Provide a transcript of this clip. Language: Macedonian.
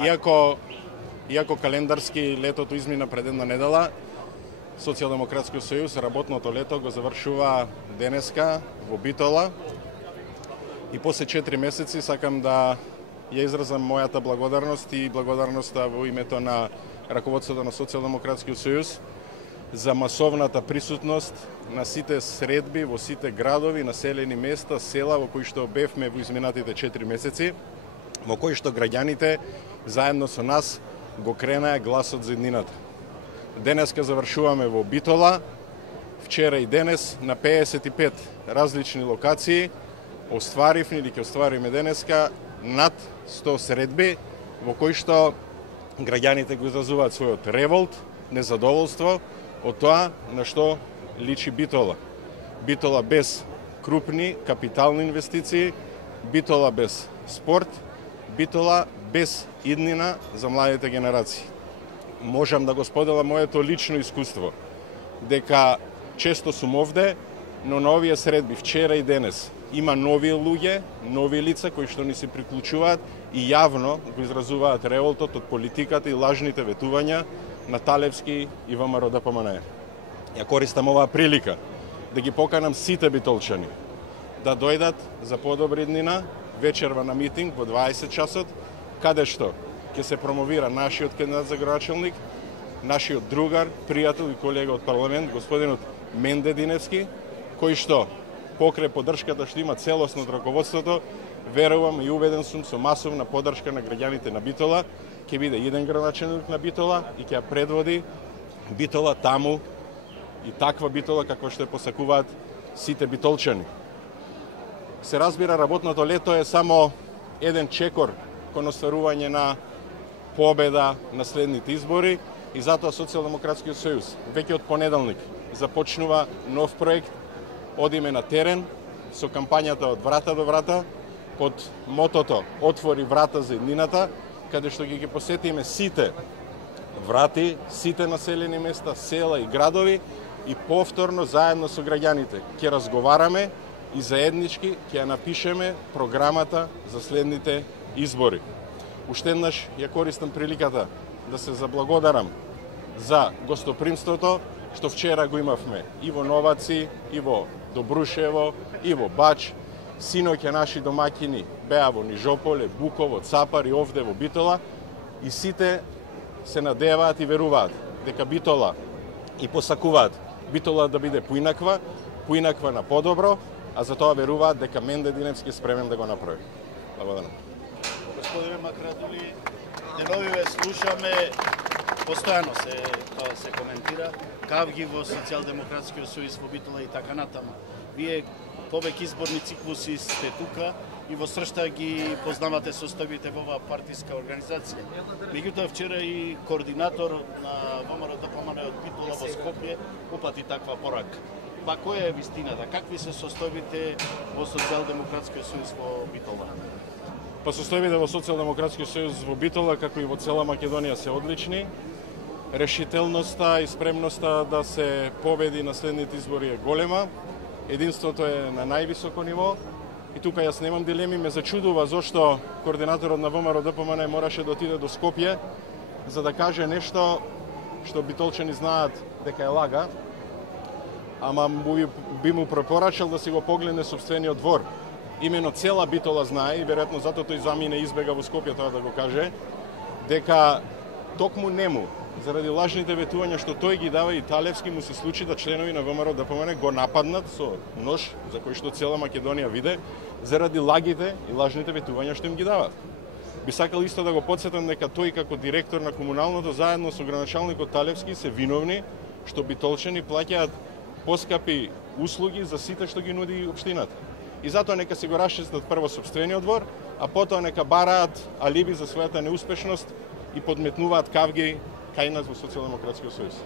Иако календарски летото измина пред една недела, Социјалдемократскиот сојуз работното лето го завршува денеска во Битола и после 4 месеци сакам да ја изразам мојата благодарност и благодарноста во името на раководството на Социјалдемократскиот сојуз за масовната присутност на сите средби во сите градови, населени места, села во кои што бевме во изминатите 4 месеци, во кои што граѓаните заедно со нас го кренаа гласот за иднината. Денеска завршуваме во Битола, вчера и денес на 55 различни локации остваривме или ќе оствариме денеска над 100 средби во кои што граѓаните го изразуваат својот револт, незадоволство од тоа на што личи Битола. Битола без крупни капитални инвестиции, Битола без спорт, Битола без иднина за младите генерации. Можам да го споделам моето лично искуство, дека често сум овде, но на овие средби вчера и денес има нови луѓе, нови лица кои што ни се приклучуваат и јавно го изразуваат револтот од политиката и лажните ветувања на Талевски и ВМРО ДПМН. Ја користам оваа прилика да ги поканам сите битолчани да дојдат за подобра иднина вечерва на митинг во 20 часот, каде што ќе се промовира нашиот кандидат за градоначалник, нашиот другар, пријател и колега од парламент, господинот Менде Диневски, кој што покрај поддршката што има целосно од раководството, верувам и убеден сум со масовна поддршка на граѓаните на Битола, ќе биде еден градоначалник на Битола и ќе ја предводи Битола таму и таква Битола каква што ја посакуваат сите битолчани. Се разбира, работното лето е само еден чекор кон остварување на победа на следните избори и затоа Социјалдемократскиот сојуз веќе од понеделник започнува нов проект. Одиме на терен со кампањата од врата до врата под мотото "Отвори врата за иднината", каде што ги посетиме сите врати, сите населени места, села и градови и повторно заедно со граѓаните ќе разговараме и заеднички ќе ја напишеме програмата за следните избори. Уште еднаш ја користам приликата да се заблагодарам за гостопримството што вчера го имавме и во Новаци, и во Добрушево, и во Бач. Синоќа наши домаќини беа во Нижополе, Буково, Цапар и овде во Битола и сите се надеваат и веруваат дека Битола и посакуваат Битола да биде поинаква на подобро, а за тоа веруваат дека Менде Диневски е спремен да го направи. Благодарам. Господине Макрадули, денови ве слушаме, постојано се коментира, кавги во Социјалдемократскиот сојуз во Битола и така натаму. Вие повеќе изборни циклуси сте тука и во сршта ги познавате состојбите во оваа партиска организација. Меѓутоа вчера и координатор на ВМРО ДПМН од Битола во Скопје упати таква порака. Па која е вистината? Какви се состојбите во Социјалдемократскиот сојуз во Битола? Па состојбите во Социјалдемократскиот сојуз во Битола, како и во цела Македонија, се одлични. Решителноста и спремноста да се победи на следните избори е голема. Единството е на највисоко ниво. И тука јас немам дилеми, ме зачудува зошто координаторот на ВМРО ДПМН мораше да отиде до Скопје за да каже нешто што битолчани знаат дека е лага, ама би му препорачал да си го погледне собствениот двор. Имено цела Битола знае, и веројатно затоа тој замине избега во Скопје тоа да го каже, дека токму нему, заради лажните ветувања што тој ги дава и Талевски, му се случи да членови на ВМРО ДПМН го нападнат со нож, за кој што цела Македонија виде, заради лагите и лажните ветувања што им ги дават. Би сакал исто да го подсетам дека тој како директор на комуналното заедно со градоначалникот Талевски се виновни што битолчани плаќаат поскапи услуги за сите што ги нуди општината. И затоа нека си го расчистат прво собствениот двор, а потоа нека бараат алиби за својата неуспешност и подметнуваат кавги кај нас во Социјалдемократскиот сојуз.